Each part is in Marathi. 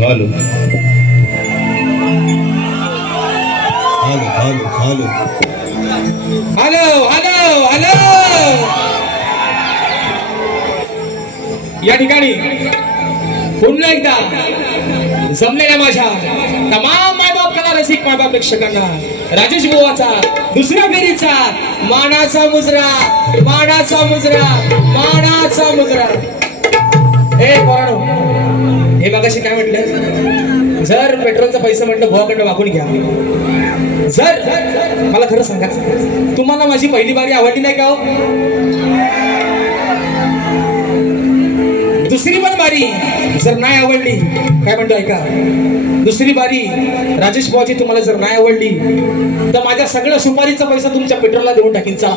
Hello hello hello hello hello hello hello या ठिकाणी पुन्हा एकदा जमलेल्या माझ्या तमाम मायबाप कला रसिक मायबाप प्रेक्षकांना राजेश बुवाचा दुसऱ्या फेरीचा मानाचा मुजरा मानाचा मुजरा मानाचा मुजरा. हे पोरांनो, हे मगाशी काय म्हटलं, जर पेट्रोलचा पैसा म्हटलं बुवाकडनं वागून घ्या. जर मला खरं सांगा, तुम्हाला माझी पहिली बारी आवडली नाही का हो? दुसरी पण बारी जर नाही आवडली, काय म्हणतो ऐका, दुसरी बारी राजेश बुवाची तुम्हाला जर नाही आवडली तर माझ्या सगळं सुपारीचा पैसा तुमच्या पेट्रोलला देऊन टाकीन. चला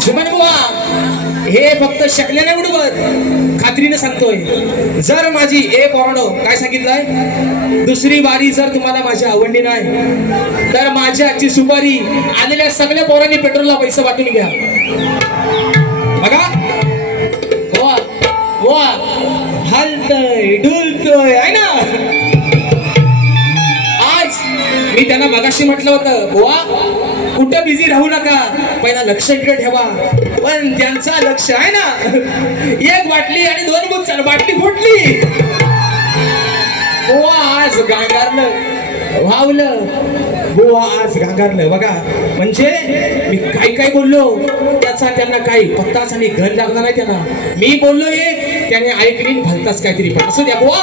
जुमान बुवा, हे फक्त शकलेल्या बरोबर खात्रीने सांगतोय, जर माझी पोरांनो काय सांगितलंय, दुसरी बारी जर तुम्हाला माझी आवडली नाही तर माझ्या आजची सुपारी आलेल्या सगळ्या पोरांनी पेट्रोलला पैसे वाटून घ्या. बघा वा वा, हलतय डुलतय आहे ना. आज मी त्यांना मगाशी म्हटलं होतं, बुवा कुठं बिझी राहू नका, पहिला लक्ष इकडे ठेवा. पण त्यांचा लक्ष आहे ना, एक बाटली आणि दोन बुच्चन, बाटली फुटली. बुवा आज गांगारलं, वावलं, बुवा आज गांगारलं. बघा म्हणजे मी काय काय बोललो त्याचा त्यांना काही पत्ताच आणि घन लागणार नाही. त्यांना मी बोललो एक, त्याने ऐकली भलताच काहीतरी. पण असं द्या बुवा,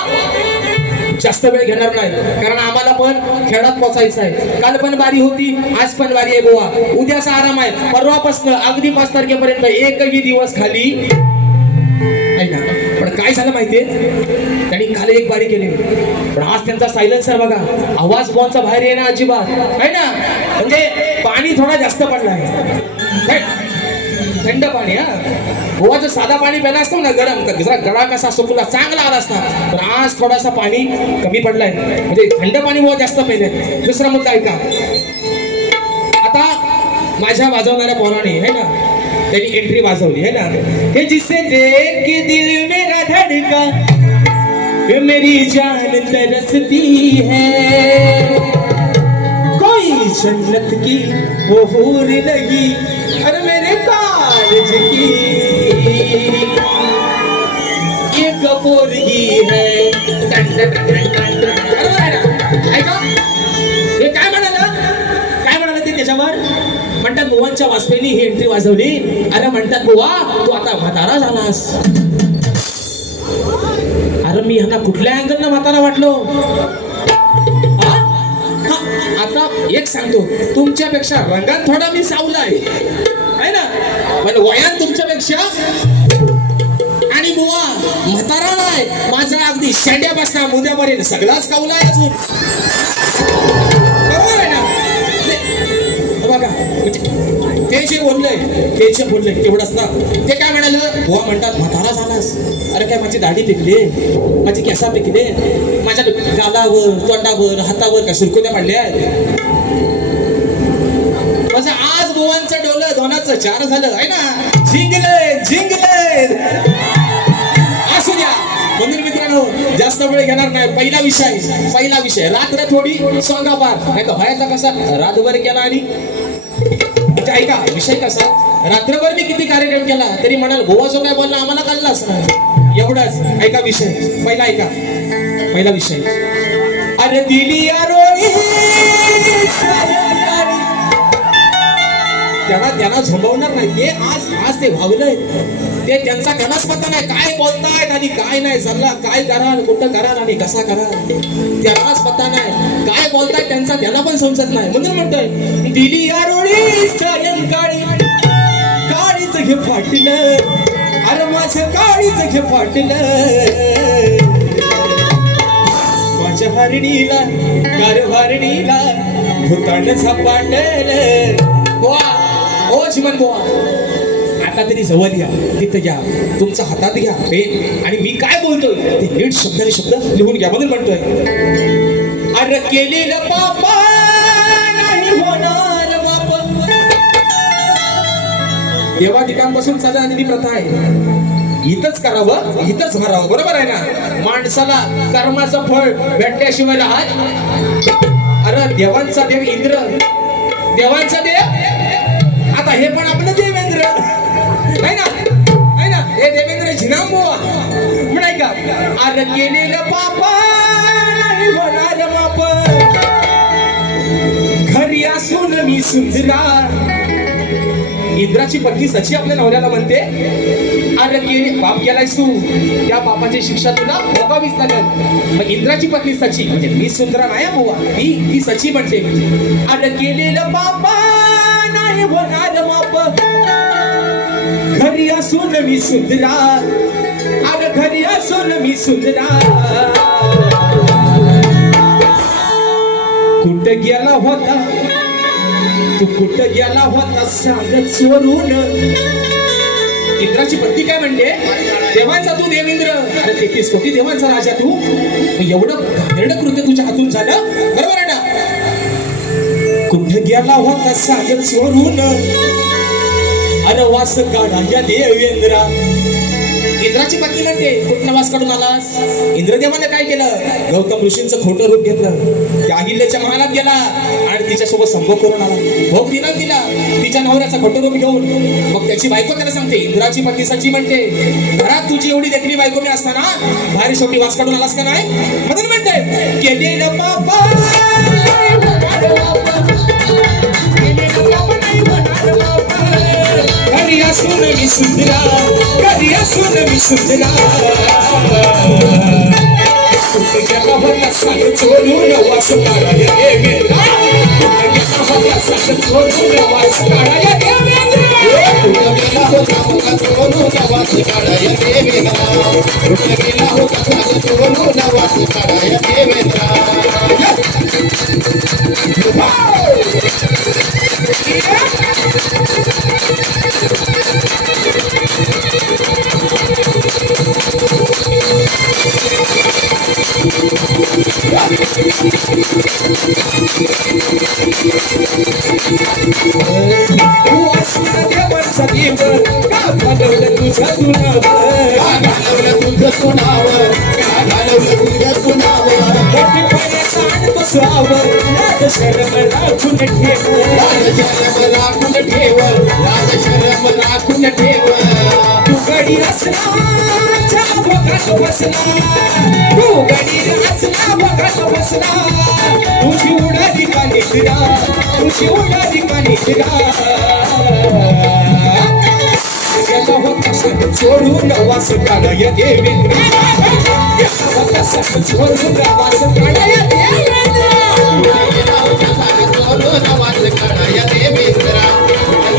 जास्त वेळ घेणार नाही, कारण आम्हाला पण खेळात पोचायचं आहे. काल पण बारी होती, आज पण बारी आहे बुवा. उद्याचा आराम आहे, परवापासून अगदी 5 तारखेपर्यंत एकही दिवस खाली आहे ना. पण काय झालं माहितीये, त्यांनी काल एक बारी केली, पण आज त्यांचा सायलेन्सर बघा, आवाज बॉनचा बाहेर येणं अजिबात आहे ना. म्हणजे पाणी थोडा जास्त पडलाय, थंड पाणी. हा गोवाचं साधा पाणी प्यायला असतं ना गरम, तर गळा कसा सुकला चांगला आला असता, पण आज थोडासा पाणी कमी पडलाय, म्हणजे थंड पाणी गोवा जास्त प्यायले. दुसरा मुद्दा ऐका, आता माझ्या वाजवणाऱ्या पोराने आहे ना, त्यांनी एंट्री वाजवली है ना, हे जिसे देख के दिल मेरा धड़का मेरी जान तरसती है, कोई जन्नत की वो हूर लगी अरे मेरे काज की ये कपूरगी है. ऐका हे काय म्हणाला ते त्याच्यावर म्हणतात, बुवांच्या वाजपेयीने ही एंट्री वाजवली. अरे म्हणतात, बुवा तू आता म्हातारा झालास. अरे मी ह्यांना कुठल्या अँगलनं म्हातारा वाटलो. आता एक सांगतो, तुमच्यापेक्षा रंगात थोडा मी सावलाय आहे ना, पण वयात तुमच्यापेक्षा, आणि बुवा म्हातारा नाही, माझा अगदी शेंड्यापासून मुद्यापर्यंत सगळाच कावलाय अजून. बरोबर आहे ना. बघा ते जे बोललंय तेवढंच ना. ते काय म्हणालं, बुवा म्हणतात म्हातारा झालास. अरे काय माझी दाढी पिकली, माझी केसा पिकले, माझ्या गालावर तोंडावर हातावर काय सुरकुत्या पडल्या आहेत. माझं आज बुवांचं डोलं दोनाचं 4 झालं आहे ना. जिंकले असू द्या. म्हणून मित्रांनो जास्त वेळ घेणार नाही. पहिला विषय रात्र थोडी सोंगापार, नाही तर व्हायचा कसा रातभर केला. आणि ऐका विषय कसा, रात्रभर मी किती कार्यक्रम केला तरी म्हणाल गोवा जो काय बोलला आम्हाला कळलाच नाही. एवढाच ऐका विषय. पहिला विषय, अरे दिली त्यांना झोंबवणार नाही. ते आज ते भावलंय, ते त्यांनाच पत्ता नाही काय बोलतायत आणि काय नाही. चालला काय कराल, कुठं कराल आणि कसा कराल, त्यांनाच पत्ता नाही. काय बोलतायत त्यांना पण समजत नाही. म्हणून म्हणतोय, दिली यारोळी सायंकाळी काळीच घे फाटलं, अरे माझं काळीच घे फाटलं, माझ्या हरणीला कारभारणीला भूतान झपाटलं. ओ जीवन बुवा, आता तरी जवळ घ्या, तिथं घ्या, तुमचा हातात घ्या पेन, आणि मी काय बोलतोय ते नीट शब्दाने शब्द लिहून घ्या. म्हणून म्हणतोय, अरे केलेलं पापा नाही होणार बाप. देवा ठिकाणपासून चालत आलेली प्रथा आहे. इथंच करावं इथंच भरावं, बरोबर आहे ना. माणसाला कर्माचं फळ भेटल्याशिवाय राहत. अरे देवांचा देव इंद्र, देवांचा देव आता हे पण आपलं देवेंद्र आहे ना, आहे ना. हे देवेंद्र झिनांबुवा म्हणाय का, अरे केलेलं पापा नाही होणार माप, घरी असून मी सुंदरा. इंद्राची पत्नी सची आपल्या नवऱ्याला म्हणते, अरे केली पाप केलायस तू, त्या पापाची शिक्षा तुला भोगावीच लागल. मग इंद्राची पत्नी सची म्हणजे मी सुंदरा नाही बुवा, ती सची म्हणते, अरे केलेलं पापा नाही होणार माप, घरी असून मी सुंदरा. अरे घरी असून मी सुंदरा. कुठं गेला होता तू, कुठं गेला होता सांग चोरून. इंद्राची पत्नी काय म्हणते, देवांचा तू देवेंद्र, अरे 33 कोटी देवांचा राजा तू, एवढं घाणेरडं कृत्य तुझ्या हातून झालं, बरोबर आहे ना. कुठं गेला होता सांग चोरून, अरे वास काढा या देवेंद्रा. इंद्राची पत्नी म्हणते, कुठला वास काढून आलास. इंद्रदेवाने काय केलं, गौतम ऋषींचं खोटं रूप घेतलं, त्या अहिल्याच्या महालात गेला आणि तिच्यासोबत संभोग करून आला, भोग दिला तिच्या नवऱ्याचं खोटं रूप घेऊन. मग त्याची बायको त्याला सांगते, इंद्राची पत्नी सची म्हणते, घरात तुझी एवढी देखणी बायको मी असताना बाहेर शेवटी वास काढून आलास का नाही. म्हणून म्हणते, केलेलं पापा घरी असून मी सुंदरा, घरी असून मी सुंदरा. कुठं गेला होता सांग चोरून वास काढा या देवेंद्रा. कुठं गेला होता सांग चोरून वास काढा या देवेंद्रा. कुठं गेला होता चोरून वास काढा या देवेंद्रा. कुठं गेला होता सांग चोरून वास काढा या देवेंद्रा. देवांचा देव का घालवलं तुझं तुनावर, का घालवलं तुझं तुनावर, का घालवलं तुझं तुनावर. मोठी पाण्याचा आणतो स्वावर, लाज शरम राखून ठेव, लाज शरम राखून ठेव, लाज शरम राखून ठेव. तू गडी असला भोगात बसला, तू गडी असला भोगात बसला. तुझी उडाली का निद्रा, तुझी उडाली का निद्रा. गेला होता सांग चोरून वास काढा या देवेंद्रा. गेला होता सांग चोरून वास काढा या देवेंद्रा. गेला होता सांग चोरून वास काढा या देवेंद्रा.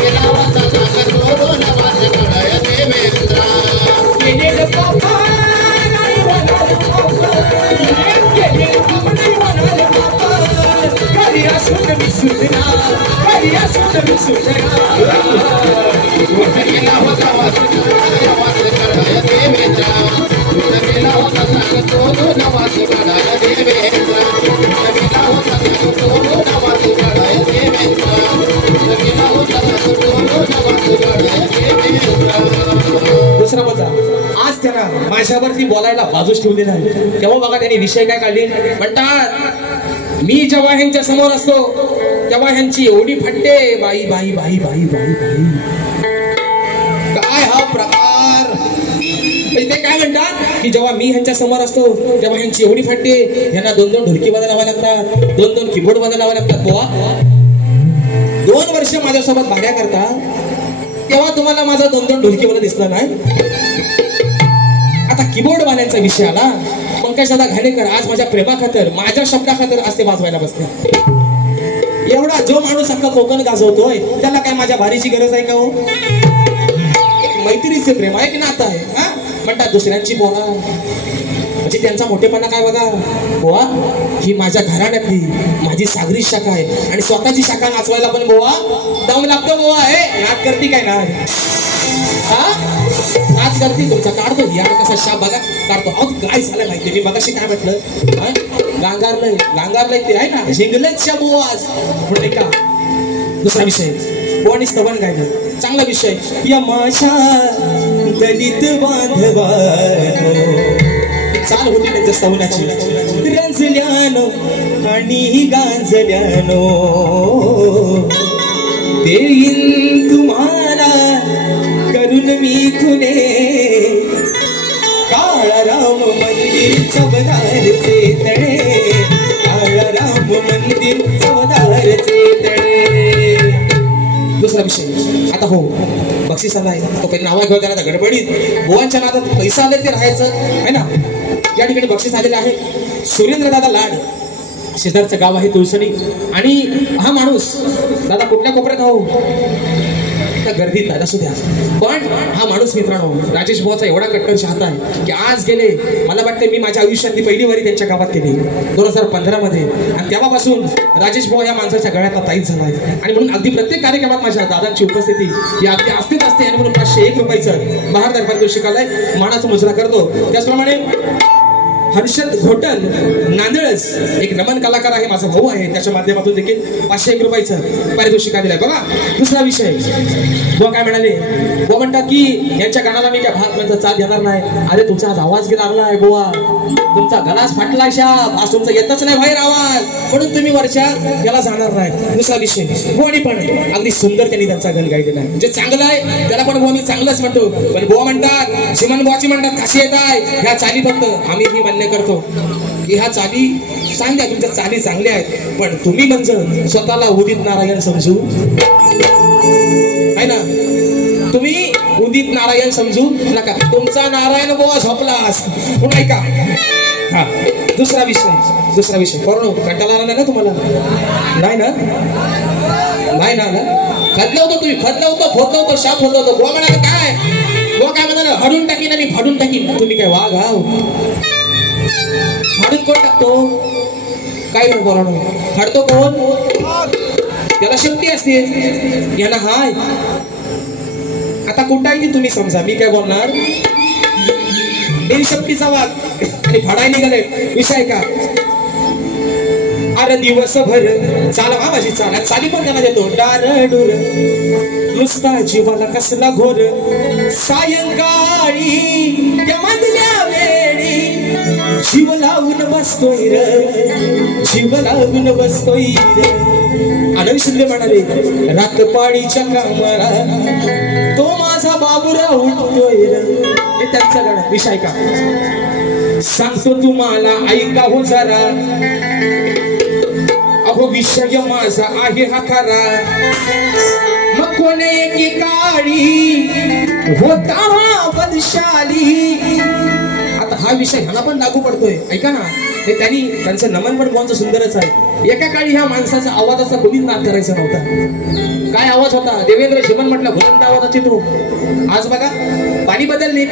गेला होता सांग चोरून वास काढा या देवेंद्रा. केलेलं पापा नाही होणार पाप, केलेलं पाप नाही होणार पाप. घरी असून मी सुंदरा, घरी असून मी सुंदरा. गेला होता वास काढा या देवेंद्रा. गेला होता सांग चोरून वास काढा या देवेंद्रा. गेला होता सांग चोरून वास काढा या देवेंद्रा. गेला होता सांग चोरून वास काढा या देवेंद्रा. दुसरा बघा, आज त्यांना माझ्यावरती बोलायला बाजूच ठेवलेला आहे. तेव्हा बघा त्यांनी विषय काय काढले, म्हणतात मी जेव्हा ह्यांच्या समोर असतो तेव्हा ह्यांची एवढी फटते, बाई बाई बाई बाई बाई बाई. काय हा प्रकार. ते काय म्हणतात की जेव्हा मी ह्यांच्या समोर असतो तेव्हा ह्यांची एवढी फाटते, ह्यांना 2-2 ढोलकी वाजवायला लावा लागतात, 2-2 कीबोर्ड वाजवायला लावा लागतात. बुवा 2 वर्ष माझ्यासोबत भाड्या करता तेव्हा तुम्हाला माझा 2-2 ढोलकी वाला दिसला नाही. आता कीबोर्ड वाल्यांचा विषय आला, पंकज दादा घाणेकर आज माझ्या प्रेमा खातर, माझ्या शब्दा खातर आज ते वाजवायला बसले. एवढा जो माणूस अख्खा कोकण गाजवतोय त्याला काय माझ्या भारीची गरज आहे का हो. मैत्रीचे प्रेम आहे की नातं आहे. हा म्हणतात दुसऱ्यांची पोरा म्हणजे त्यांचा मोठेपणा काय बघा. बोवा ही माझ्या घराण्यातली माझी सागरी शाखा आहे आणि स्वतःची शाखा नाचवायला पण बोवा दम लागतो. बोवा हे नाच करती काय नाही, हा नाच करती तुमचा काढतो यार कसा शाप बघा काढतो. अहो काय झालं माहिती मी बघाशी काय म्हटलं, गांगारलंय ते आहे ना झिंगलच शा बोवा आज म्हणते का. दुसरा विषय बोवानी स्तवन गायलं, चांगला विषय. या माझ्या दलित बांधवानो, चाल होती त्यांच्या स्तवनाची. रंजल्यानो आणि गांजल्यानो देईन तुम्हाला करून मी खुले. काळाराम मंदिर चवदारचे तळे, काळाराम मंदिर चवदारचे तळे. दुसरा विषय आता हो बक्षीस आलाय, तो पहिले नावा घेऊ त्याला गडबडीत. बुवांच्या नादात पैसा आले ते राहायचं आहे ना. या ठिकाणी बक्षीस आलेले आहे सुरेंद्र दादा लाड, शेजारचं गाव आहे तुळसणी. आणि हा माणूस दादा कुठल्या कोपऱ्यात हो त्या गर्दीत नाही असू द्या, पण हा माणूस मित्रांनो राजेश भाऊचा एवढा कट्टर चाहता आहे की आज गेले मला वाटते मी माझ्या आयुष्यातली पहिली वारी त्यांच्या गावात केली 2015 मध्ये. आणि तेव्हापासून राजेश भाऊ या माणसाच्या गळ्यातला ताईत झाला आहे. आणि म्हणून अगदी प्रत्येक कार्यक्रमात माझ्या दादांची उपस्थिती ही अगदी असतेच असते. आणि म्हणून 501 रुपयाचं बहार दरबार शिकायलाय मानाचा मुजरा करतो. त्याचप्रमाणे हर्षद घोटल नांदळच एक नमन कलाकार आहे, माझा भाऊ आहे, त्याच्या माध्यमातून देखील 501 रुपयाचं पारितोषिक दिलंय. बघा दुसरा विषय, बुवा काय म्हणाले, बुवा म्हणतात की यांच्या गाण्याला मी काय भाग म्हणजे चाल देणार नाही. अरे तुमचा आज आवाज गेला लागलाय बुवा, तुमचा गलास फाटलाय शाप, आज तुमचा येतच नाही बाहेर आवाज, म्हणून तुम्ही वरच्या याला जाणार नाही. दुसरा विषय, बुवानी पण अगदी सुंदर त्यांनी त्यांचा गण गायलेला आहे. जे चांगलं आहे त्याला पण बुवा मी चांगलंच म्हणतो. पण बुवा म्हणतात श्रीमंत बुवाची म्हणतात कशी येत आहे ह्या चाली, फक्त आम्ही ही मान्य करतो की ह्या चाली चांगल्या, तुमच्या चाली चांगल्या आहेत. पण तुम्ही म्हणजे स्वतःला उदित नारायण समजू आहे ना, तुम्ही उदित नारायण समजू नका. तुमचा नारायण बुवा झोपलास म्हणून ऐका. हा दुसरा विषय करू कंटाळा आला ना तुम्हाला? नाही ना खदलं होतं तुम्ही, खदलं होतं, फोडलं होतं, शाप होत होतं. बुवा म्हणाले काय, बुवा काय म्हणाले हडून टाकीन आणि फाडून टाकीन. तुम्ही काय वाघ आहो? फाडून कोण टाकतो? काय बोला फाडतो कोण? त्याला शक्ती असते, याला हाय. आता कुठं आहे तुम्ही समजा, मी काय बोलणार, देवी शक्तीचा वाघ आणि फाडाय निघाले. विषय का अरे दिवसभर चाल हा माझी चाल, चाली पण त्यांना देतो डारडूर नुसता जीवाला कसला घोर. सायंकाळी त्या मधल्या वेळी जीव लावून बसतोय र, जीव लावून बसतोय र. आनंद शिंदे म्हणाले रात पाळीच्या कामाला तो माझा बाबूराव उठतोय र. हे त्यांचा गाणं. विषय का सांगतो तुम्हाला ऐका हो जरा, अहो विषय माझा आहे हा खरा. मग कोण एकेकाळी होता बदशाली. आता हा विषय ह्याला पण लागू पडतोय, ऐका ना. ते त्यांनी त्यांचं नमन पण कोणचं सुंदरच आहे. एका काळी ह्या माणसाचा आवाज असा कोणीच नाद करायचा नव्हता. काय आवाज होता, देवेंद्र शिवन म्हटलं बुलंद आवाजाची तो. आज बघा पाणी बदलले,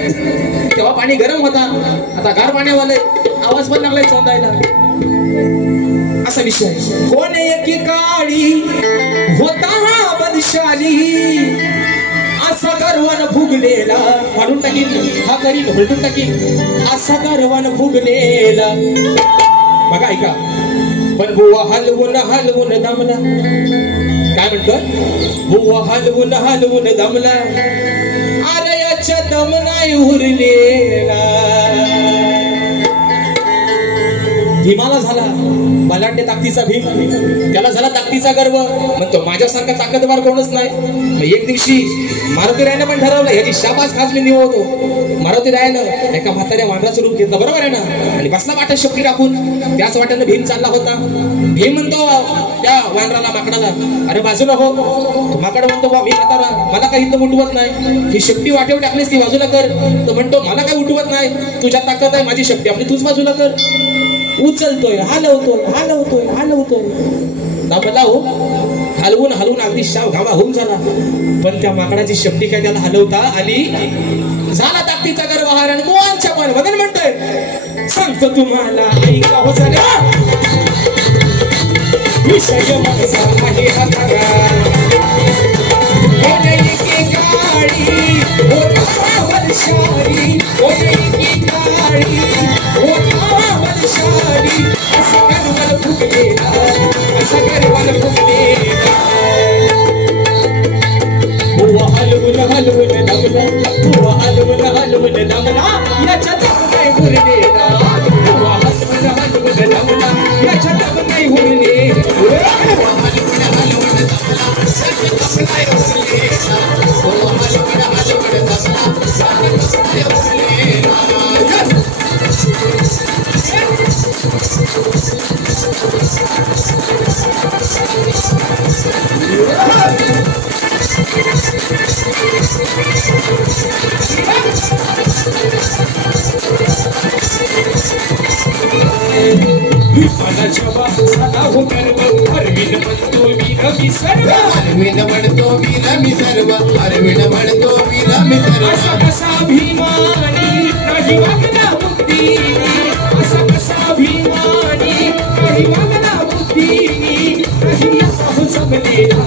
तेव्हा पाणी गरम होता, आता गार पाण्यावाले आवाज पण लागलाय चौंदायला. असा विषय कोण एकेकाळी होता हा बदशाली, असा गर्वान फुगलेला. फाडून टाकीन हा करीन भलटून टाकीन, असा गर्वान फुगलेला. बघा ऐका, पण बुवा हलवून हलवून दमला. काय म्हणतोय, बुवा हलवून हलवून दमला. अरे याच्या दम नाही उरलेला. भीमाला झाला बलाढ्य ताकदीचा भीम, त्याला झाला ताकदीचा गर्व. म्हणतो माझ्यासारखा ताकदवार कोणच नाही. मग एक दिवशी मारुती रायानं पण ठरवलं ह्याची शाबास खास मी निवडतो. मारुती रायानं एका म्हाताऱ्या वानराचं रूप घेतलं, बरोबर आहे ना, आणि बसला वाटत शक्ती टाकून. त्याच वाट्यानं भीम चालला होता. भीम म्हणतो त्या वानराला, माकडाला, अरे बाजूला हो. माकड म्हणतो बा मी म्हातारा, मला काही इथं उठवत नाही. ही शक्ती वाटेवर टाकलीस ती बाजूला कर. तो म्हणतो मला काही उठवत नाही, तुझ्या ताकद आहे, माझी शक्ती आपली तूच बाजूला कर. उचलतोय, हलवतोय दाबला हो, हलवून हलवून अगदी शाव घामा होऊन झाला. पण त्या माकडाची शक्ती काय त्याला हलवता आली? झाला ताकदीचा गर्वहार. आणि मोहांच्या पण बदल म्हणतोय सांगतो तुम्हाला ऐका हो झाल्या. विषय माझा आहे हा खरा, कोण एकेकाळी होता वर्षारी, कोण एकेकाळी होता वर्षारी. असं गर्वान फुगलेला, असं गर्वान फुगलेला. हलवून दमला बुवा हलवून दमला याच्या दम नाही उरलेला बुवा हलवून दमला याच्या दम नाही उरलेला बुवा हलवून दमला याच्या दम नाही उरलेला बुवा हलवून दमला याच्या दम नाही उरलेला मनाच्या बाजूला हो गर्व अरविंद म्हणतो मी सर्व अरविंद म्हणतो मी सर्व अरविंद म्हणतो मी सर्व असा कसा अभिमानी नाही वागला बुद्धीनी असा कसा अभिमानी नाही वागला बुद्धीनी नाही आता हो जमलेला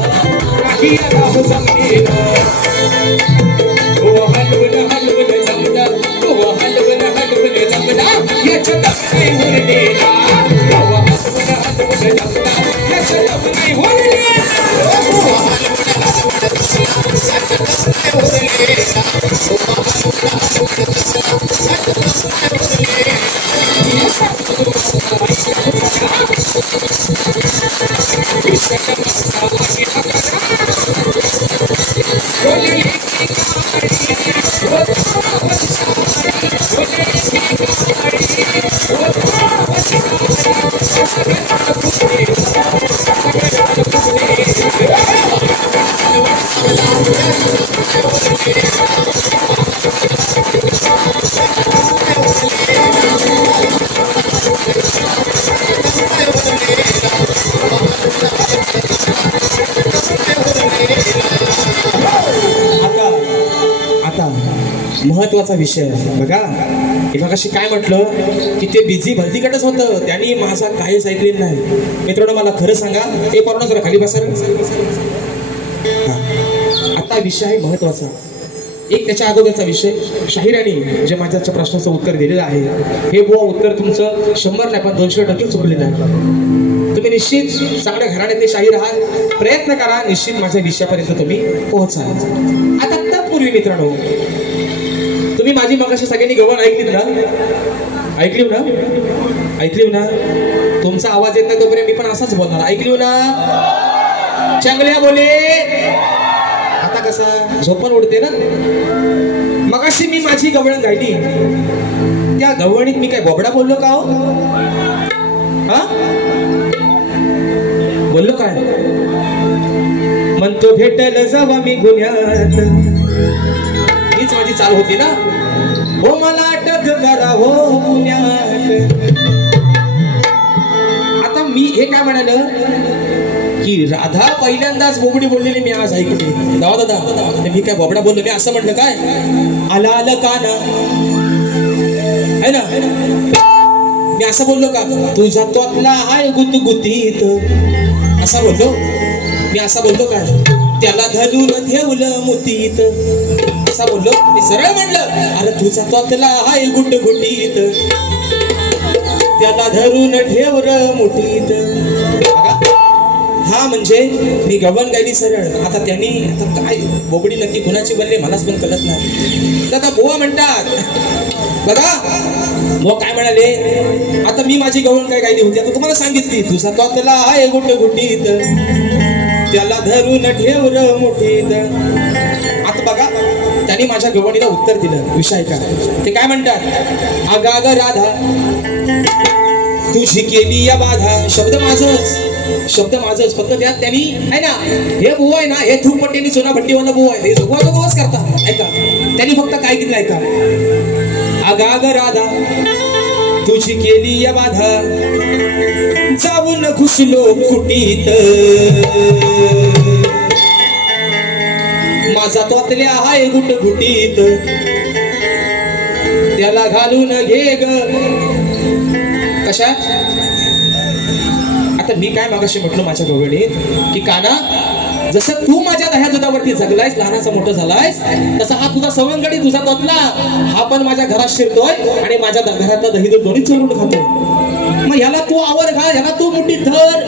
नाही आता हो जमलेला हो हलवून जमला हो हलवून जमला याच्या दम नाही उरलेला महत्वाचा विषय बघा. मगाशी काय म्हटलं की ते बिझी भरतीकडेच होतं, त्यांनी माझा काहीच ऐकलेलं नाही. मित्रांनो मला खरं सांगा, हे पोरांनो जरा खाली बसा. आता विषय आहे महत्वाचा. एक त्याच्या अगोदरचा विषय शाहिराणी जे माझ्या प्रश्नाचं उत्तर दिलेलं आहे, हे बुवा उत्तर तुमचं 100 नाही पण 200% चुकलेलं आहे. तुम्ही निश्चित चांगल्या घराण्यातले शाहीर आहात, प्रयत्न करा, निश्चित माझ्या विषयापर्यंत तुम्ही पोहोचा. आता तत्पूर्वी मित्रांनो, तुम्ही माझी मगाशी सगळ्यांनी गवण ऐकलीत ना? ऐकली ना? तुमचा आवाज येत नाही तोपर्यंत मी पण असाच बोलणार. ऐकली ना? चांगल्या बोले. आता कसा झोपण उडते ना? मगाशी मी माझी गवळण गायली, त्या गवळणीत मी काय बोबडा बोललो का हो? हा बोललो काय? म्हणतो भेटल जावा मी गुन्ह्यात, हीच माझी चाल होती ना. हो मला अटक करा हो पुण्यात. आता मी हे काय म्हणालं की राधा पहिल्यांदाच बोबडी बोललेली मी आज ऐकली. दादा मी काय बोबडा बोललो? मी असं म्हटलं काय, आला आलं का ना, है ना? मी असं बोललो का, तुझा तोतला हाय गुतगुतीत, असं बोललो मी? असं बोललो काय, त्याला धरून ठेवलं मोतीत, असा बोललो मी? सरळ म्हणलं, अरे तुझा तोतला हाय गुटगुटीत, त्याला धरून ठेवलं मोतीत. हा म्हणजे मी गवण गायली सरळ. आता त्यांनी आता काय बोबडी नक्की कुणाची बनली मलाच पण कळत नाही. आता बुवा म्हणतात बघा, बुवा काय म्हणाले, आता मी माझी गवण काय गायली होती, आता तुम्हाला सांगितली, तुझा तोतला हाय गुटगुटीत, त्याला धरून ठेवलं मुठीत. आता बघा त्यांनी माझ्या गवणीला उत्तर दिलं. विषय काय ते काय म्हणतात, अगाग राधा तुझी केली या बाधा. शब्द माझच फक्त त्यात त्यांनी आहे ना, हे बुवा आहे ना, हे थुकपट्टीने चुना भट्टीवाला बुवा आहे, हे बुवाच करतात. ऐका त्यांनी फक्त काय केलं, ऐका, अगाग राधा तुझी केली या बाधा, जाऊन घुसलो कुटीत, माझा तोतल्या हाय गुटगुटीत, त्याला घालून घे ग. कशात? आता मी काय मागाशी म्हटलं माझ्या गवळणीत की काना, जसं तू माझ्या दह्या दुधावरती जगलायस, लहानाचा मोठा झालायस, तसा हा तुझा सवंगडी, तुझा तोतला, हा पण माझ्या घरात शिरतोय आणि माझ्या घरातला दही दूध दोन्ही चोरून खातोय. मग ह्याला तू आवर घाल, ह्याला तू मुठीत धर.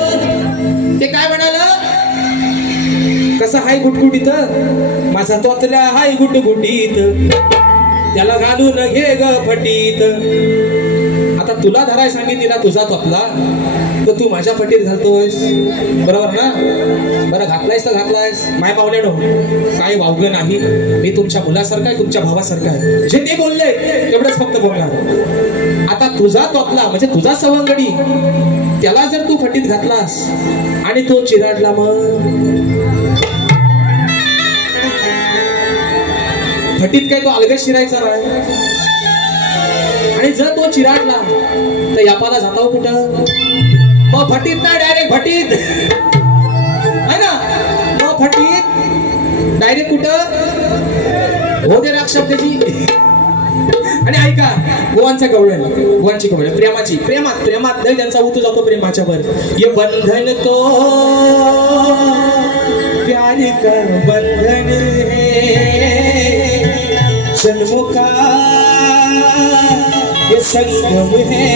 ते काय म्हणाला, कसा हाय गुटगुटीत माझा तोतल्या हाय गुटगुटीत त्याला घालून घे ग फटीत. आता तुला धराय सांगितला तुझा तोतला तर तू माझ्या फटीत घालतोयस बरोबर ना. बरं घातलायस तर घातलायस माय पावल्यानो काय वावगं नाही. मी तुमच्या मुलासारखा आहे तुमच्या भावासारखा आहे. जे ते बोलले तेवढंच फक्त बोलणार. आता तुझा तोतला म्हणजे तुझा सवंगडी त्याला जर तू फटीत घातलास आणि तो चिराडला मग फटीत काय तो अलगद शिरायचा नाही. आणि जर तो चिराडला तर यापाला जाता कुठं मग फटीत नाही डायरेक्ट फटीत आहे ना. मग फटीत डायरेक्ट कुठं हो दे राक्षप त्याची. आणि ऐका गोवांचा गवळण गोवांची गवळण प्रेमाची प्रेमात प्रेमात नाही त्यांचा उतू जातो प्रेमाच्या वर. ये बंधन तो प्यार का बंधन है जन्मों का ये संगम है.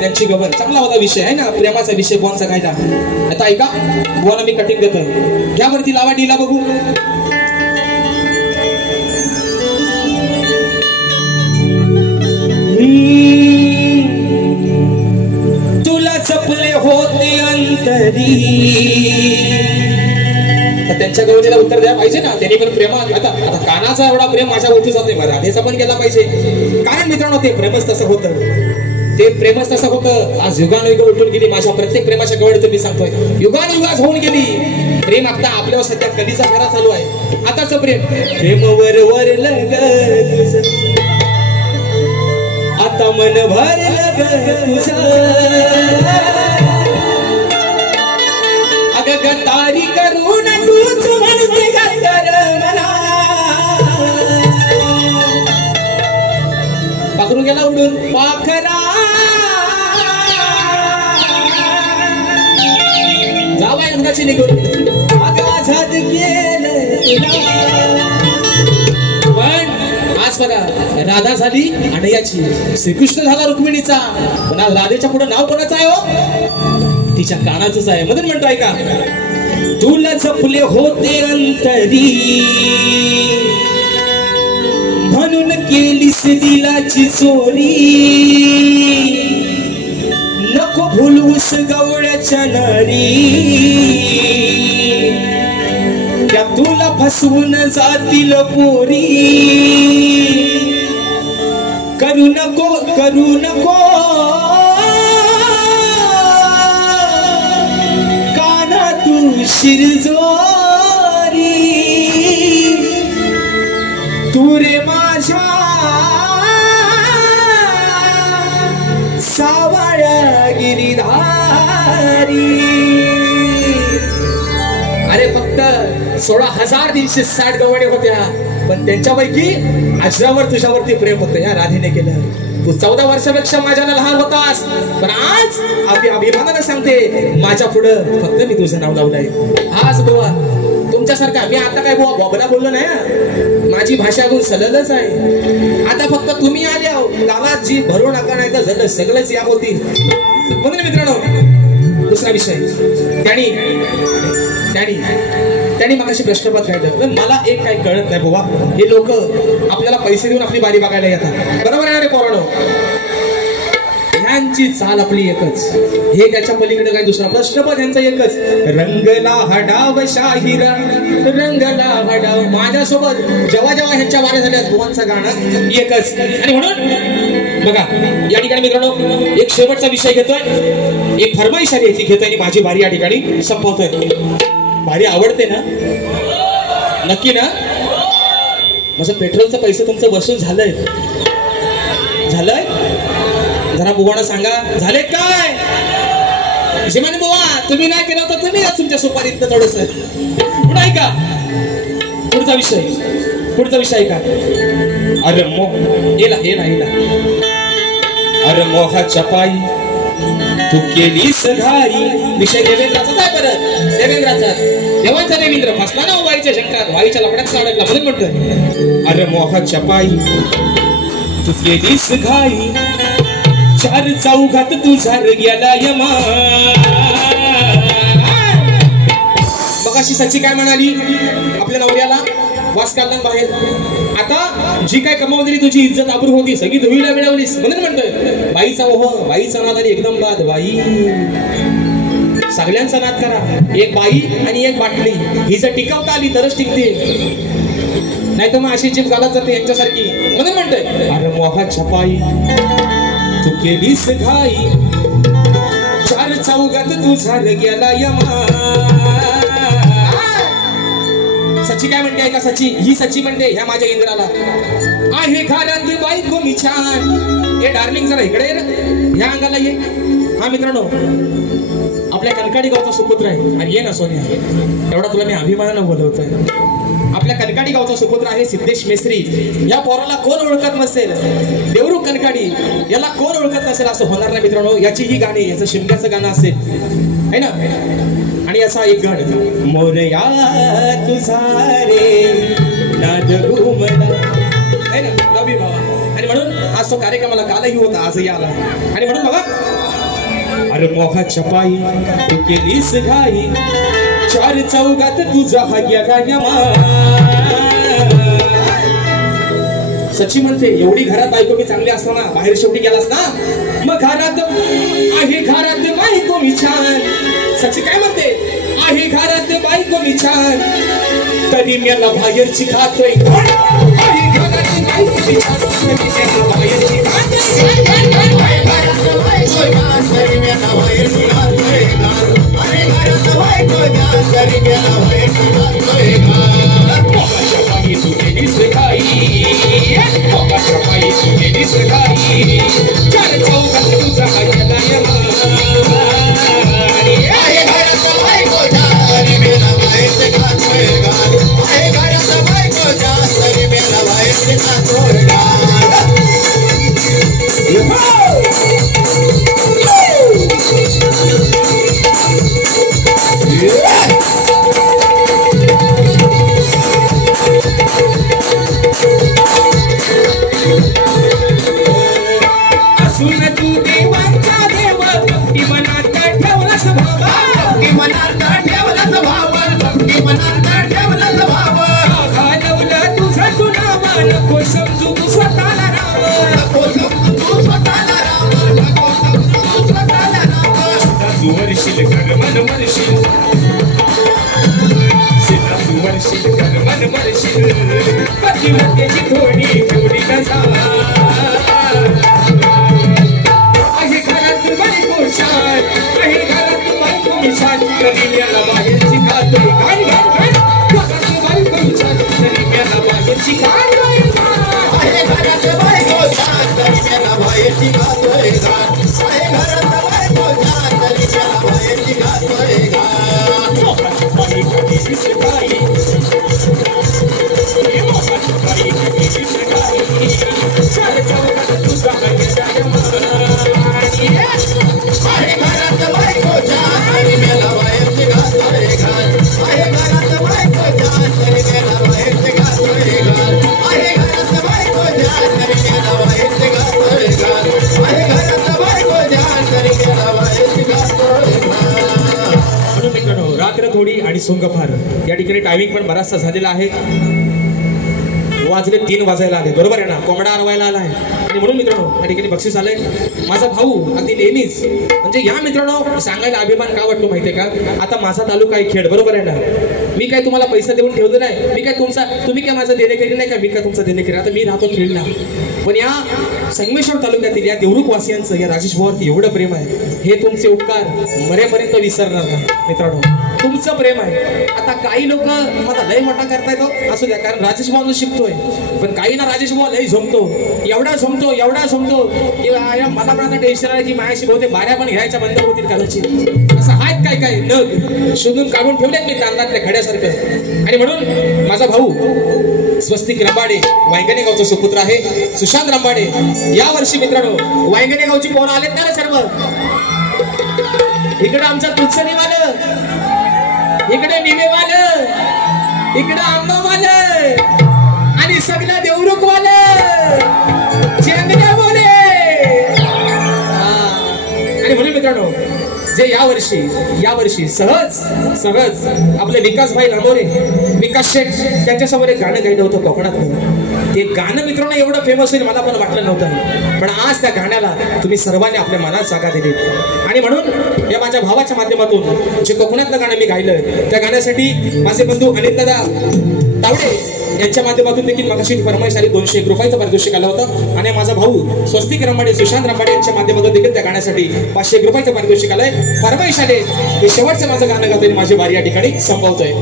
त्यांची गवन चांगला होता विषय आहे ना प्रेमाचा विषय गोवांचा कायदा. आता ऐका गोवाला मी कटिंग देतोय घ्यावरती लावा डीला बघू. तुला जपले होते अंतरी. त्यांच्या गवळीला उत्तर द्यायला पाहिजे ना. त्यांनी पण प्रेमात आता आता कानाचा एवढा प्रेम माझ्या भोवती जातोय मला राधेचा पण केला पाहिजे. कारण मित्रांनो ते प्रेमच तसं होतं. ते प्रेमच तसं होतं. आज युगानुयुग उठून गेली माझ्या प्रत्येक प्रेमाच्या गवळीत मी सांगतोय युगानुयुगात होऊन गेली. प्रेम आता आपल्यावर सध्या कधीचा फेरा चालू आहे. आताच प्रेम प्रेम वर वरलं ग तुझं आता मन भरलं ग तुझं. अग गतारी करून तूच म्हणते गतर मला. पाखरू गेला उडून पाखरा जावाय अंगाची निघून आझाद केलं तुला. पण आज बघा राधा झाली अडयाची श्रीकृष्ण झाला रुक्मिणीचा. पण आज राधेच्या पुढे नाव कोणाचं आहे हो तिच्या कानाचंच आहे. म्हणून म्हणतो ऐका तुला जपले होते अंतरी म्हणून केलीस दिलाची चोरी. नको भुलवूस गवळ्याच्या नारी त्या तुला फसवून जातील पोरी. करू नको करू नको काना तू शिरजोरी. तू रे माझ्या सावळ्या गिरिधारी. अरे फक्त 16,360 गवळे होत्या पण त्यांच्यापैकी अजरावर तुझ्यावरती प्रेम होतं या राधेने केलं. तू 14 वर्षापेक्षा माझ्याला लहान होतास पण आज अगदी अभिमानाने सांगते माझ्या पुढं फक्त मी तुझं नाव लावलंय. हाच बुवा तुमच्यासारखा मी आता काय बुवा बॉबला बोललो नाही. माझी भाषा अजून सललच आहे. आता फक्त तुम्ही आल्या गावात जी भरू नका नाही तर झालं सगळंच या होतील. म्हणून मित्रांनो दुसरा विषय त्यांनी मगाशी प्रश्नपत्र राहिलं. मला एक काही कळत नाही बुवा हे लोक आपल्याला पैसे देऊन आपली बारी बघायला येतात बरोबर आहे रे पोरांनो. ह्यांची चाल आपली एकच हे त्याच्या पलीकडे काही दुसरा प्रश्नपद ह्यांचा एकच. रंगला हडाव शाहिरा रंगला हडाव. माझ्यासोबत जेव्हा जेव्हा ह्यांच्या वाऱ्या झाल्या बुवांचं गाणं एकच. आणि म्हणून बघा या ठिकाणी मित्रांनो एक शेवटचा विषय घेतोय. एक फरमाईश आली ती घेतोय आणि माझी बारी या ठिकाणी संपवतोय. बारी आवडते ना नक्की ना. माझं पेट्रोलचं पैसे तुमचं वसूल झालंय झालंय. जरा बुवाना सांगा झाले काय. शिमाने बुवा तुम्ही नाही केलं तर तुम्ही तुमच्या सुपारीत थोडस. पुन्हा ऐका पुढचा विषय ऐका. अरे येला अरे मोहाच्या पायी तू केलीस घाई. विषय देवेंद्राचा काय परत देवेंद्राचा देवांचा देवेंद्र फसला ना वाईच्या शंकात वाईच्या लपड्यात अडकला म्हणून म्हणतोय. अरे मोहाच्या पायी तू केलीस घाई 4 चौघात तुझा गेला यमा. मगाशी सच्ची काय म्हणाली आपल्या नवऱ्याला वास काढला बाहेर. आता जी काय कमावलेली तुझी इज्जत आबरू होती सगळी धुळीला मिळवलीस म्हणून म्हणतोय बाईचा ओह बाईचा नाद आणि एकदम बाद बाई. सगळ्यांचा नाद करा. एक बाई आणि एक बाटली ही जर टिकवता आली तरच टिकते, नाही तर मग अशी चिप घालत जाते यांच्यासारखी म्हणून म्हणतोय अरे मोहा छपाई तू केलीस घाई चार चौघात तुझा गेला यमा. सच्ची काय म्हणते का सच्ची ही सच्ची म्हणते ह्या माझ्या इंद्राला आहे घरात बायको मी छान. हे डार्लिंग जरा इकडे ये ह्या अंगाला ये. हा मित्रांनो आपल्या कनकाडी गावचा सुपुत्र आहे आणि ये ना सोन्या एवढा तुला मी अभिमानानं बोलवतोय. आपल्या कनकाडी गावचा सुपुत्र आहे सिद्धेश मेस्त्री. या पोराला कोण ओळखत नसेल देवरू कनकाडी याला कोण ओळखत नसेल असं होणार नाही मित्रांनो. याची ही गाणी याचं शिमग्याचं गाणं असेल है ना. आणि असा एक गाणं मोरया तुझा रे नाद घुमला है ना रवी भावा. आणि म्हणून आज तो कार्यक्रमाला कालही होता आजही आला. आणि म्हणून बघा अरे मोहा छपाई तू केलीस घाई चार चौघात तुझा हा गेला यमा. सच्ची म्हणते एवढी घरात बायको मी चांगली असताना बाहेर शेवटी गेलास ना मग घरात आहे घरात बायको मी छान. सच्ची काय म्हणते आहे घरात बायको मी छान तरी मला बाहेरची खातोय. आहे घरात बायको मी छान तरी मला बाहेरची फार या ठिकाणी टायमिंग पण बराचसा झालेला आहे. वाजले 3 वाजायला आले बरोबर आहे ना. कोंबडा आरवायला आला आहे आणि म्हणून मित्रांनो या ठिकाणी बक्षीस आलंय. माझा भाऊ अगदी नेहमीच म्हणजे या मित्रांनो सांगायला अभिमान का वाटतो माहितीये का. आता माझा तालुका आहे खेड बरोबर आहे ना. मी काय तुम्हाला पैसा देऊन ठेवलं नाही. मी काय तुम्ही काय माझं देणेकरी नाही का. मी काय तुमचं देणेकरी. आता मी राहतो खेडला पण या संगमेश्वर तालुक्यातील या देवरुख वासियांचं या राजेश भाऊवरती एवढं प्रेम आहे हे तुमचे उपकार मरेपर्यंत विसरणार नाही मित्रांनो. तुमचं प्रेम आहे. आता काही लोक मला लय मोठा करतायत असू द्या कारण राजेश भाऊ शिकतोय पण काही ना राजेश भाऊ लय झोमतो एवढा झोमतो की मला पण आता टेन्शन आहे की माझ्याशी बहुतेक बाऱ्या पण घ्यायच्या बंद होतील कदाचित. असं आहेत काय काय नग शोधून काढून ठेवलेत मी तांदळातल्या खड्यासारखं. आणि म्हणून माझा भाऊ स्वस्तिक रंबाडे वायंगणे गावचा सुपुत्र आहे सुशांत रंबाडे. या वर्षी मित्रांनो वायंगणे गावची पोरं आलेत ना सर्व. इकडे आमचा तुत्सनीवालं इकडे निमेवालं इकडे आंबावालं आणि सगळं देवरुखवालं चेंगड्या बोले. आणि म्हणून मित्रांनो जे या वर्षी सहज सहज आपले विकासभाई लांबोरे, विकास शेठ त्यांच्यासमोर एक गाणं गायलं होतं कोकणात. ते गाणं मित्रांनो एवढं फेमस होईल मला पण वाटलं नव्हतं, पण आज त्या गाण्याला तुम्ही सर्वांनी आपल्या मनात जागा दिली. आणि म्हणून या माझ्या भावाच्या माध्यमातून जे कोकणातलं गाणं मी गायलं त्या गाण्यासाठी माझे बंधू अनिलदादा तावडे यांच्या माध्यमातून देखील मगाशी फरमाईश आली. 201 रुपयाचं पारितोषिक आलं होतं. आणि माझा भाऊ स्वस्तिक रंबाडे, सुशांत रंबाडे यांच्या माध्यमातून देखील त्या गाण्यासाठी 501 रुपयाचं पारितोषिक आलंय. फरमाईश आले हे शेवटचं माझं गाणं गातोय, माझी वारी या ठिकाणी संपवतोय.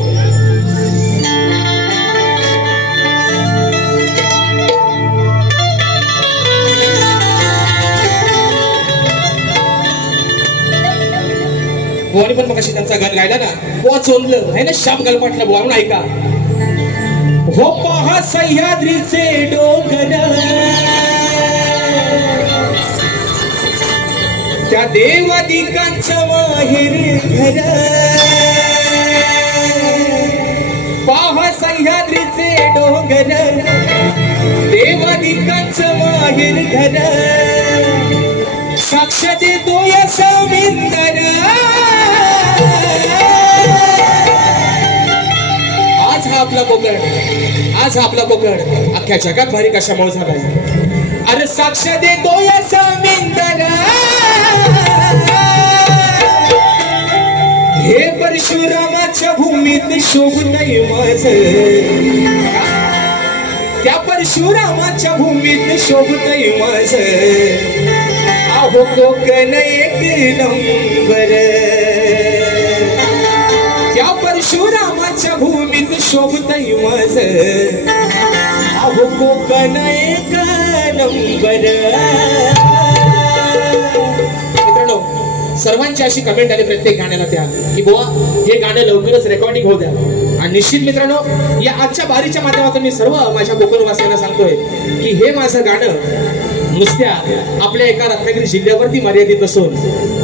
बुवानी पण मगाशी त्यांचा गाणं गायला ना, बुवा चोंदलं आहे ना, शाप गलपाटलं बुवा, म्हणून ऐका. हो पहा सह्याद्रीचे डोंगर, त्या देवादिकांचं माहेर घर. पहा सह्याद्रीचे डोंगर, देवादिकांचं माहेर घर. साक्ष देतोय समुद्र, आज हा आपला कोकण, आज हा आपला कोकण अख्ख्या जगात भारी कशामुळे झालाय. अरे साक्ष देतोय समुद्र, हे परशुरामाच्या भूमीत शोभतय माझं. त्या परशुरामाच्या भूमीत शोभतय माझं. अहो कोकण एक नंबर, त्या परशुरामाच्या भूमीत शोभतय माझं. अहो कोकण एक नंबर. मित्रांनो सर्वांची अशी कमेंट आली प्रत्येक गाण्याला त्या की बुवा हे गाणं लवकरच रेकॉर्डिंग होऊ द्या. आणि निश्चित मित्रांनो या आजच्या बारीच्या माध्यमातून मी सर्व माझ्या कोकणवासियांना सांगतोय की हे माझं गाणं नुसत्या आपल्या एका रत्नागिरी जिल्ह्यावरती मर्यादित नसून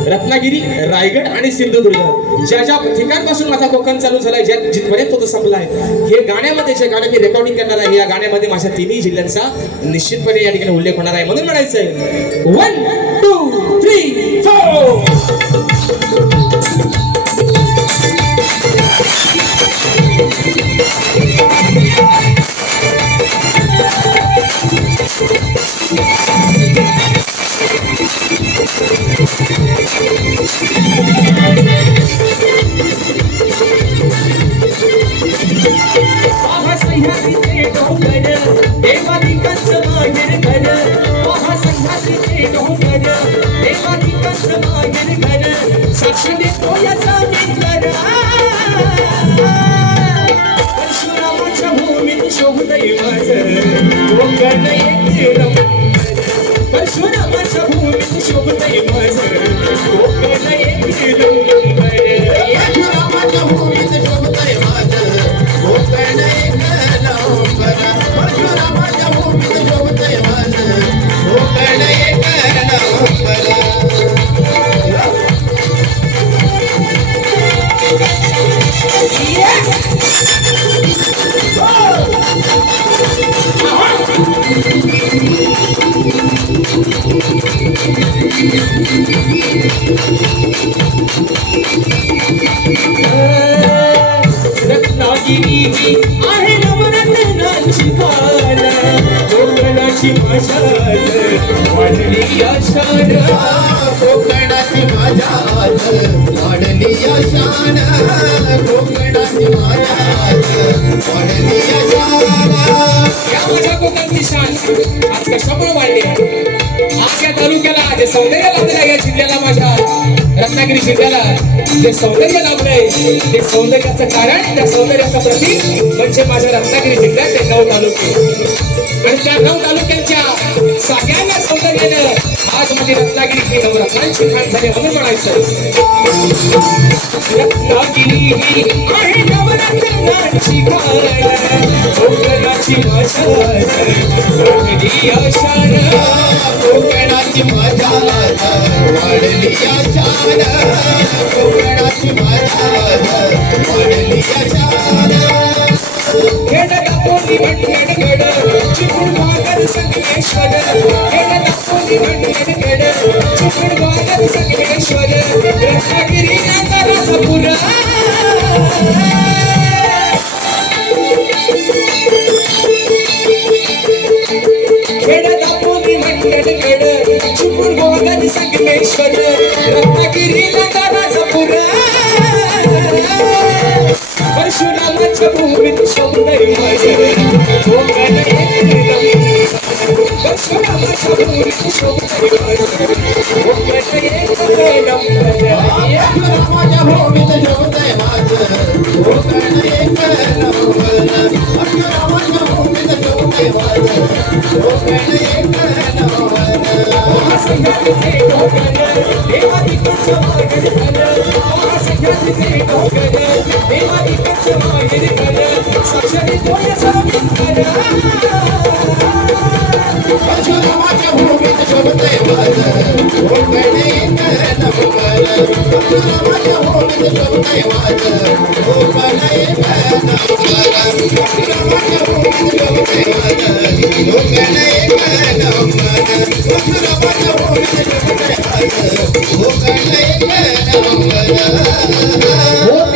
रत्नागिरी, रायगड आणि सिंधुदुर्ग ज्या ज्या ठिकाणपासून माझा कोकण चालू झालाय, ज्या जिथपर्यंत तो संपलाय, हे गाण्यामध्ये जे गाणं मी रेकॉर्डिंग करणार आहे या गाण्यामध्ये माझ्या तिन्ही जिल्ह्यांचा निश्चितपणे या ठिकाणी उल्लेख होणार आहे. म्हणून म्हणायचंय 1 2 3 4. परशुरामाच्या भूमीत शोभतय माझं. कोकण एक नंबर, परशुरामाच्या भूमीत शोभतय माझं. कोकण एक नंबर, परशुरामाच्या भूमीत शोभतय माझं. कोकण एक नंबर, परशुरामाच्या भूमीत शोभतय माझं. कोकण एक नंबर. रत्नागिरी आहे नवरत्नाची खान, कोकणाची मजा वाढली आशान. कोकणाची मजा वाढली आशान. कोकणाची मजा वाढली आशान. या माझ्या कोकणची शान आज कशामुळे वाढली? आज या तालुक्याला जे सौंदर्य लाभलंय, या जिल्ह्याला माझ्या रत्नागिरी जिल्ह्याला जे सौंदर्य लाभलंय, ते सौंदर्याचं कारण, त्या सौंदर्याचं प्रतीक म्हणजे माझ्या रत्नागिरी जिल्ह्यात 9 तालुके. आणि त्या 9 तालुक्यांच्या सगळ्यांना सौंदर्यानं आज माझी रत्नागिरी ही नवरत्नांची खाण झाली. म्हणून म्हणायचं रत्नागिरी आहे नवरत्नांची खाण, कोकणाची मजा वाढली आशान. कोकणाची मजा वाढली आशान. कोकणाची मजा वाढली आशान. खेडगापोली भटगड चिपळूण भागात संगमेश्वर. खेडगापोली भटगड चिपळूण भागात संगमेश्वर. रत्नागिरी खेड दापोली मंडणगड चिपळूण गोवागड संगमेश्वर रत्नागिरी राजापूर परशुरामाच्या भूमीत सौंदर्य कोकण परशुरामाच्या भूमीत सौंदर्य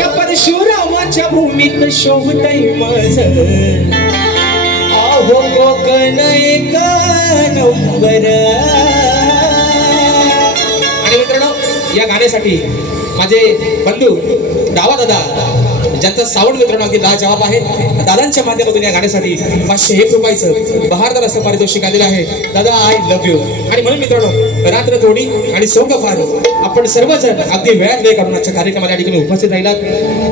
परशुरामाच्या भूमीत शोभतय माझ आहो कोकण एक नंबर. आणि मित्रांनो या गाण्यासाठी माझे बंधू डावा दादा ज्यांचा साऊंड मित्रांनो अगदी लाजवाब आहे, दादांच्या माध्यमातून या गाण्यासाठी 501 रुपयाचं बहारदार असं पारितोषिक आलेलं आहे. दादा आय लव्ह यू. आणि म्हणून मित्रांनो रात्र थोडी आणि सोंग फार आपण सर्वजण अगदी वेळात वेळ काढून आजच्या कार्यक्रमाला या ठिकाणी उपस्थित राहिलात.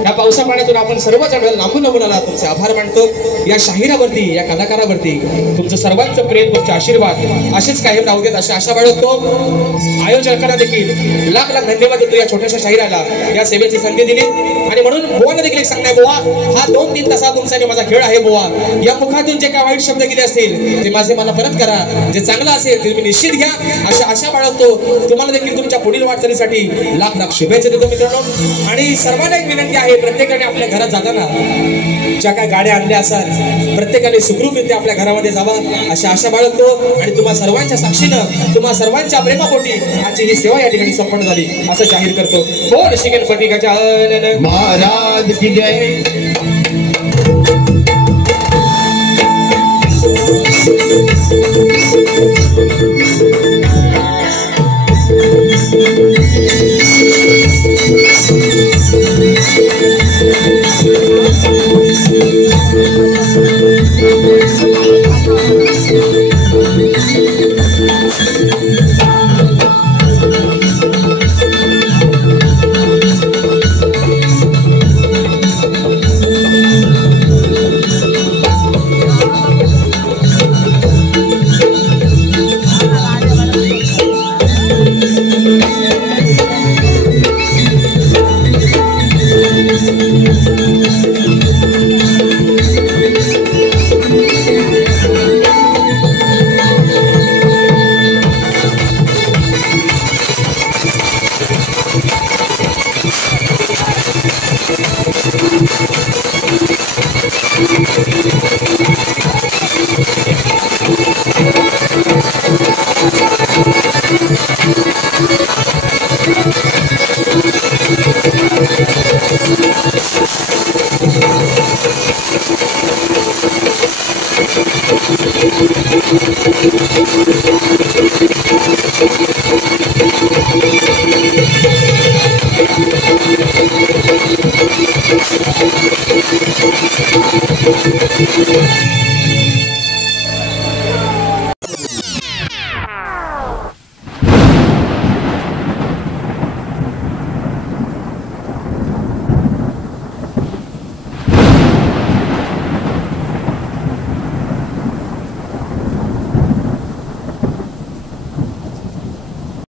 या पावसा पाण्यातून आपण सर्वजण लांबून लांबून आला तुमचे आभार मानतो. या शाहिरावरती या कलाकारावरती तुमचं सर्वांचं प्रेम तुमचे आशीर्वाद असेच कायम राहू देत अशी आशा बाळगतो. आयोजकांना देखील लाख लाख धन्यवाद देतो या छोट्याशा शाहिराला या सेवेची संधी दिली. आणि म्हणून बुवांना देखील एक सांगणार बुवा हा 2-3 तासात तुमचा आणि माझा खेळ आहे बुवा. या मुखातून जे काय वाईट शब्द गेले असतील ते माझे मला परत करा, जे चांगलं असेल ते तुम्ही निश्चित घ्या अशा आशा बाळगतो. तुम्हाला देखील तुमच्या पुढील वाटचालीसाठी लाख लाख शुभेच्छा देतो मित्रांनो. आणि सर्वांना एक विनंती आहे, प्रत्येकाने आपल्या घरात जाताना ज्या काय गाड्या आणल्या असाल प्रत्येकाने सुखरूपरित्या आपल्या घरामध्ये जावा अशा आशा बाळगतो. आणि तुम्हा सर्वांच्या साक्षीनं तुम्हा सर्वांच्या प्रेमापोटी आजची ही सेवा या ठिकाणी संपन्न झाली असं जाहीर करतो. बोल श्री गणपती गजानन महाराज की जय.